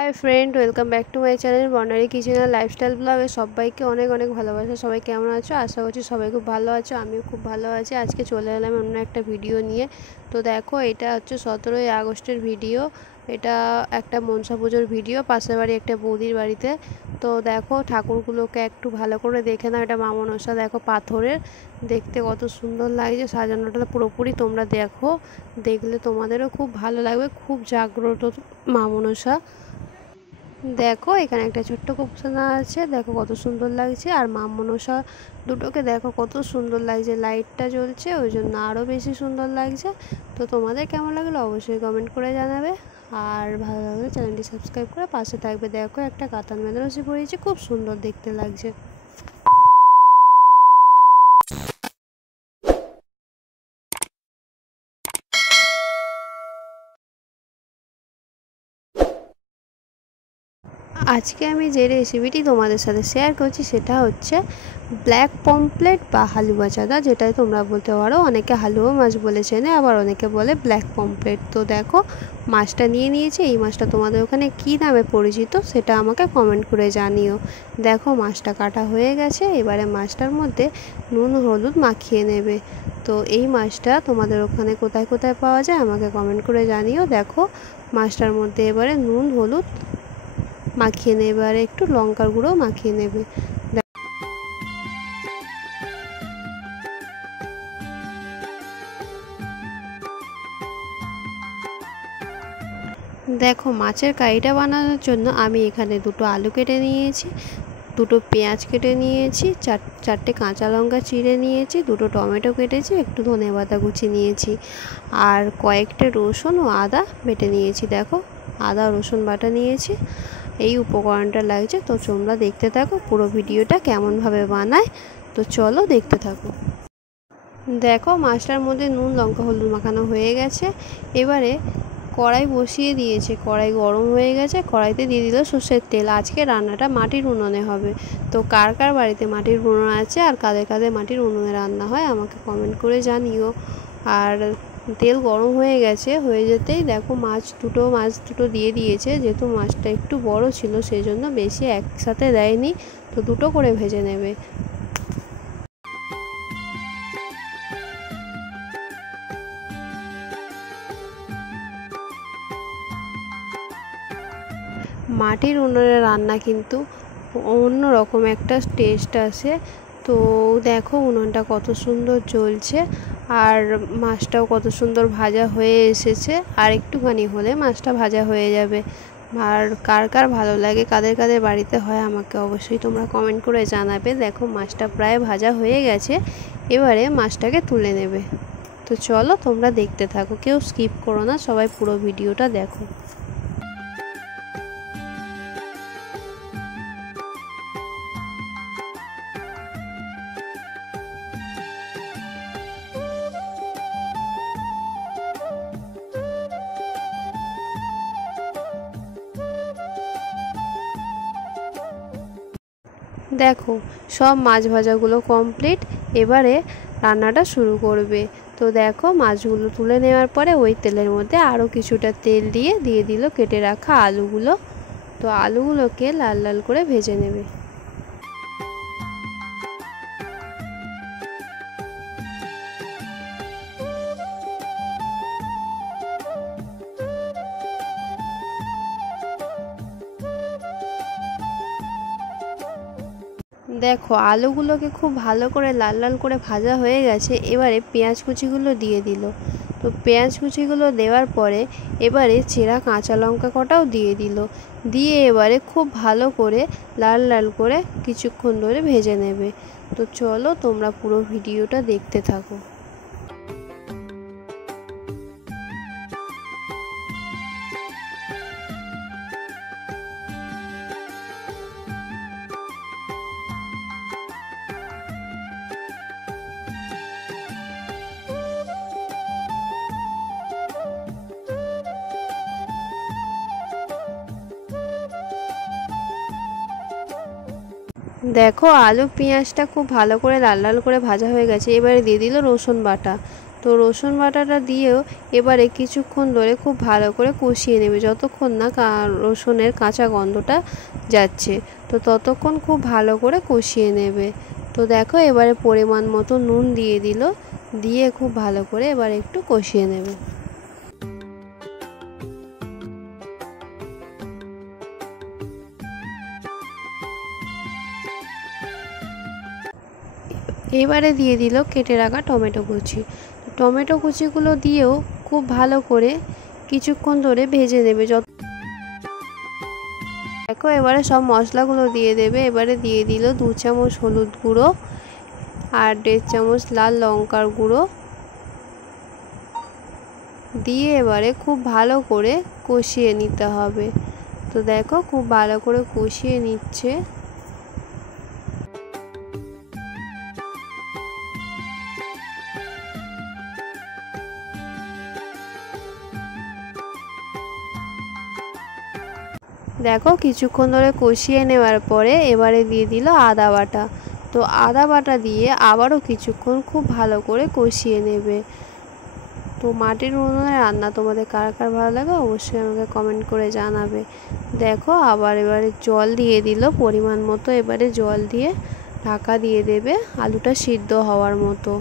High friend, welcome back to my channel Barnali kitchen আর lifestyle ব্লগে। সবাইকে অনেক অনেক ভালোবাসা। সবাই কেমন আছো? আশা করছি সবাই খুব ভালো আছো। আমিও খুব ভালো আছি। আজকে চলে এলাম অন্য একটা ভিডিও নিয়ে। তো দেখো, এটা হচ্ছে 17ই আগস্টের ভিডিও। এটা একটা মনসা পুজোর ভিডিও, পাশের বাড়ি একটা বৌদির বাড়িতে। তো দেখো, ঠাকুরগুলোকে একটু ভালো করে দেখে নাও। এটা মা মনসা, দেখো পাথরের, দেখতে কত সুন্দর লাগছে। সাজানোটা পুরোপুরি তোমরা দেখো, দেখলে তোমাদেরও খুব ভালো লাগবে। খুব জাগ্রত মা মনসা। দেখো, এখানে একটা ছোট্ট কুপসানা আছে, দেখো কত সুন্দর লাগছে। আর মা মনসা দুটোকে দেখো কত সুন্দর লাগছে, লাইটটা জ্বলছে ওই জন্য আরও বেশি সুন্দর লাগছে। তো তোমাদের কেমন লাগলো অবশ্যই কমেন্ট করে জানাবে। আর ভালো লাগলে চ্যানেলটি সাবস্ক্রাইব করে পাশে থাকবে। দেখো, একটা কাতান বেনারসি পরিয়েছে, খুব সুন্দর দেখতে লাগছে। আজকে আমি যে রেসিপিটি তোমাদের সাথে শেয়ার করছি সেটা হচ্ছে ব্ল্যাক পমফ্রেট বা হালুয়া চাঁদা, যেটাই তোমরা বলতে পারো। অনেকে হালুয়া মাছ বলে চেনে, আবার অনেকে বলে ব্ল্যাক পমফ্রেট। তো দেখো, মাছটা নিয়ে নিয়েছি। এই মাছটা তোমাদের ওখানে কী নামে পরিচিত সেটা আমাকে কমেন্ট করে জানিও। দেখো, মাছটা কাটা হয়ে গেছে। এবারে মাছটার মধ্যে নুন হলুদ মাখিয়ে নেবে। তো এই মাছটা তোমাদের ওখানে কোথায় কোথায় পাওয়া যায় আমাকে কমেন্ট করে জানিও। দেখো, মাছটার মধ্যে এবারে নুন হলুদ মাখিয়ে নেবে, এবারে একটু লঙ্কার গুঁড়ো মাখিয়ে নেবে। দেখো, মাছের কারিটা বানানোর জন্য আমি এখানে দুটো আলু কেটে নিয়েছি, দুটো পেঁয়াজ কেটে নিয়েছি, চারটে কাঁচা লঙ্কা চিড়ে নিয়েছি, দুটো টমেটো কেটেছি, একটু ধনেপাতা কুচি নিয়েছি, আর কয়েকটা রসুন ও আদা বেটে নিয়েছি। দেখো, আদা রসুন বাটা নিয়েছি। এই উপকরণটা লাগছে। তো তোমরা দেখতে থাকো পুরো ভিডিওটা কেমনভাবে বানায়। তো চলো দেখতে থাকো। দেখো, মাছটার মধ্যে নুন লঙ্কা হলুদ মাখানো হয়ে গেছে। এবারে কড়াই বসিয়ে দিয়েছে, কড়াই গরম হয়ে গেছে। কড়াইতে দিয়ে দিল সর্ষের তেল। আজকে রান্নাটা মাটির উনুনে হবে। তো কার কার বাড়িতে মাটির উনুন আছে আর কাদের কাদের মাটির উনুনে রান্না হয় আমাকে কমেন্ট করে জানিও। আর তেল গরম হয়ে গেছে, হয়ে যেতেই দেখো মাছ দুটো দিয়ে দিয়েছে। যেহেতু মাছটা একটু বড় ছিল সেই জন্য বেশি একসাথে দেয়নি, তো দুটো করে ভেজে নেবে। মাটির উনুনে রান্না কিন্তু অন্য রকম একটা টেস্ট আসে। তো দেখো, উনুনটা কত সুন্দর জ্বলছে, আর মাছটাও কত সুন্দর ভাজা হয়ে এসেছে। আর একটুখানি হলে মাছটা ভাজা হয়ে যাবে। আর কার কার ভালো লাগে, কাদের কাদের বাড়িতে হয় আমাকে অবশ্যই তোমরা কমেন্ট করে জানাবে। দেখো, মাছটা প্রায় ভাজা হয়ে গেছে। এবারে মাছটাকে তুলে নেবে। তো চলো তোমরা দেখতে থাকো, কেউ স্কিপ করো না, সবাই পুরো ভিডিওটা দেখো। দেখো, সব মাছ ভাজাগুলো কমপ্লিট। এবারে রান্নাটা শুরু করবে। তো দেখো, মাছগুলো তুলে নেওয়ার পরে ওই তেলের মধ্যে আরও কিছুটা তেল দিয়ে দিল কেটে রাখা আলুগুলো। তো আলুগুলোকে লাল লাল করে ভেজে নেবে। দেখো, আলুগুলোকে খুব ভালো করে লাল লাল করে ভাজা হয়ে গেছে। এবারে পেঁয়াজ কুচিগুলো দিয়ে দিল। তো পেঁয়াজ কুচিগুলো দেওয়ার পরে এবারে চেরা কাঁচা লঙ্কা কটাও দিয়ে দিল। দিয়ে এবারে খুব ভালো করে লাল লাল করে কিছুক্ষণ ধরে ভেজে নেবে। তো চলো তোমরা পুরো ভিডিওটা দেখতে থাকো। দেখো, আলু পেঁয়াজটা খুব ভালো করে লাল লাল করে ভাজা হয়ে গেছে। এবারে দিয়ে দিল রসুন বাটা। তো রসুন বাটাটা দিয়েও এবারে কিছুক্ষণ ধরে খুব ভালো করে কষিয়ে নেবে, যতক্ষণ না রসুনের কাঁচা গন্ধটা যাচ্ছে, তো ততক্ষণ খুব ভালো করে কষিয়ে নেবে। তো দেখো এবারে পরিমাণ মতো নুন দিয়ে দিল, দিয়ে খুব ভালো করে এবার একটু কষিয়ে নেবে। এবারে দিয়ে দিল কেটে রাখা টমেটো কুচি। টমেটো কুচিগুলো দিয়েও খুব ভালো করে কিছুক্ষণ ধরে ভেজে নেবে। দেখো এবারে সব মশলাগুলো দিয়ে দেবে। এবারে দিয়ে দিল 2 চামচ হলুদ গুঁড়ো আর 1.5 চামচ লাল লঙ্কার গুঁড়ো দিয়ে এবারে খুব ভালো করে কষিয়ে নিতে হবে। তো দেখো খুব ভালো করে কষিয়ে নিচ্ছে। দেখো কিছুক্ষণ ধরে কষিয়ে নেওয়ার পরে এবারে দিয়ে দিল আদা বাটা। তো আদা বাটা দিয়ে আবারও কিছুক্ষণ খুব ভালো করে কষিয়ে নেবে। তো মাটির উনুনে রান্না তোমাদের কার কার ভালো লাগে অবশ্যই আমাকে কমেন্ট করে জানাবে। দেখো আবার এবারে জল দিয়ে দিল পরিমাণ মতো। এবারে জল দিয়ে ঢাকা দিয়ে দেবে আলুটা সিদ্ধ হওয়ার মতো।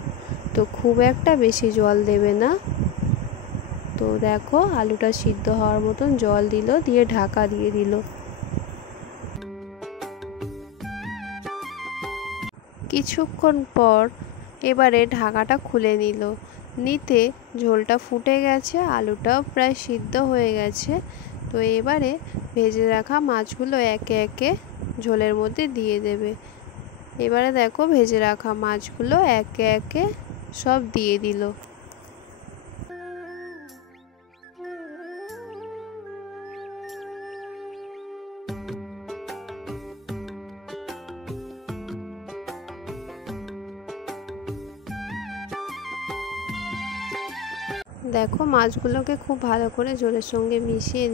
তো খুব একটা বেশি জল দেবে না। তো দেখো আলুটা সিদ্ধ হওয়ার মতন জল দিল, দিয়ে ঢাকা দিয়ে দিল। কিছুক্ষণ পর এবারে ঢাকাটা খুলে নিতে ঝোলটা ফুটে গেছে, আলুটাও প্রায় সিদ্ধ হয়ে গেছে। তো এবারে ভেজে রাখা মাছগুলো একে একে ঝোলের মধ্যে দিয়ে দেবে। এবারে দেখো ভেজে রাখা মাছগুলো একে একে সব দিয়ে দিল। দেখো মাছগুলোকে খুব ভালো করে ঝোলের সঙ্গে মিশিয়ে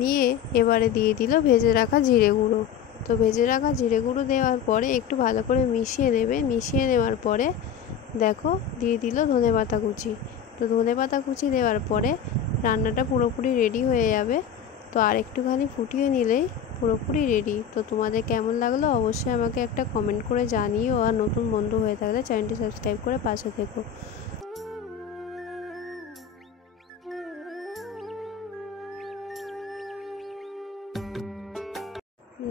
নিয়ে এবারে দিয়ে দিল ভেজে রাখা জিরে গুঁড়ো। তো ভেজে রাখা জিরে গুঁড়ো দেওয়ার পরে একটু ভালো করে মিশিয়ে নেবে। মিশিয়ে নেওয়ার পরে দেখো দিয়ে দিল ধনেপাতা কুচি। তো ধনেপাতা কুচি দেওয়ার পরে রান্নাটা পুরোপুরি রেডি হয়ে যাবে। তো আর একটুখানি ফুটিয়ে নিলেই পুরোপুরি রেডি। তো তোমাদের কেমন লাগলো অবশ্যই আমাকে একটা কমেন্ট করে জানিও। আর নতুন বন্ধু হয়ে থাকলে চ্যানেলটি সাবস্ক্রাইব করে পাশে থেকো।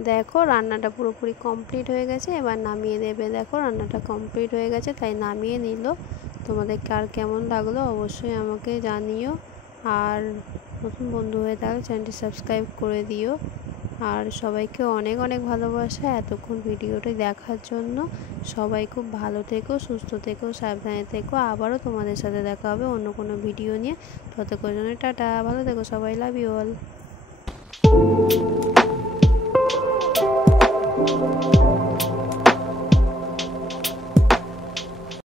দেখো রান্নাটা পুরোপুরি কমপ্লিট হয়ে গেছে, এবার নামিয়ে নেবে। দেখো রান্নাটা কমপ্লিট হয়ে গেছে তাই নামিয়ে নিল। তোমাদের কার কেমন লাগলো অবশ্যই আমাকে জানিও। আর নতুন বন্ধু হয়ে থাকলে চ্যানেলটি সাবস্ক্রাইব করে দিও। আর সবাইকে অনেক অনেক ভালোবাসা এতক্ষণ ভিডিওটি দেখার জন্য। সবাই খুব ভালো থেকো, সুস্থ থেকো, সাবধানে থেকো। আবারও তোমাদের সাথে দেখা হবে অন্য কোনো ভিডিও নিয়ে। ততক্ষণ টাটা, ভালো থেকো সবাই, লাভ ইউ অল।